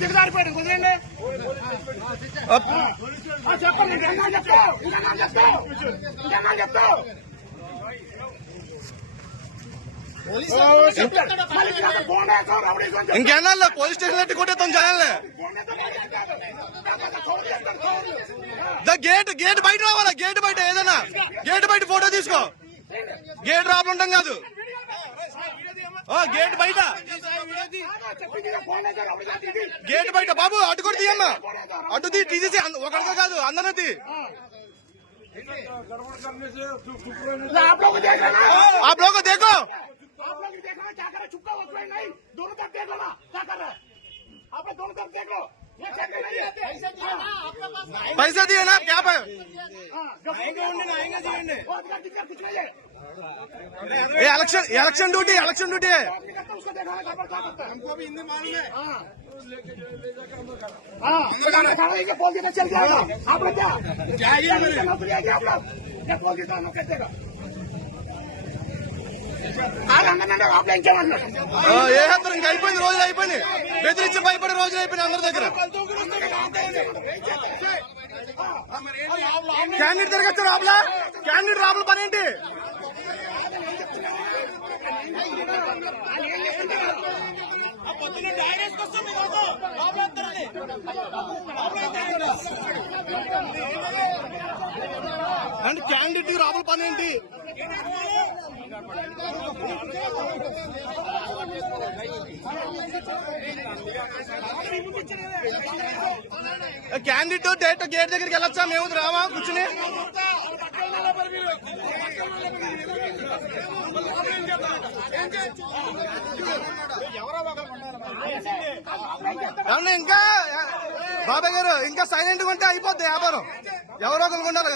దిగదారిపోయాడు కుదరండి చెప్పండి ఇంకేమన్నా చెప్తావు ఇంకేనా పోలీస్ స్టేషన్ కొట్టేస్తాం జనాలే గేట్ బయట రావాలా గేట్ బయట ఏదైనా గేట్ బయట ఫోటో తీసుకో గేట్ రాబడి ఉంటాం కాదు గేట్ బయట గేట్ బయట బాబు అటు కూడా తీయమ్మా అటు తీసేసి ఒకరితో కాదు అందరినీ आप लोग देखो क्या कर रहे चुपका नहीं दोनों तरफ देख लो ना क्या कर रहे आप दोनों तरफ देख लो पैसा दिए ना क्या पे इलेक्शन ड्यूटी है उसको देखा हमको भी हिंदी मालूम है बोल देना चल जाएगा आप लोग क्या बोल देता हम कैसे ఇంకా అయిపోయింది రోజులు అయిపోయినాయి బెదిరించి భయపడే రోజులు అయిపోయినాయి అందరి దగ్గర క్యాండిడేట్ తిరగచ్చు లోపల క్యాండిడేట్ లోపల పని ఏంటి అంటే క్యాండిడేట్ లోపల పని ఏంటి క్యాండిడేట్ డైరెక్ట్ గేట్ దగ్గరికి వెళ్ళొచ్చా మేము రావా కూర్చుని ఇంకా బాబాయ్ గారు ఇంకా సైలెంట్ గా ఉంటే అయిపోద్ది వ్యాపారం ఎవరో ఒకరు ఉండాలి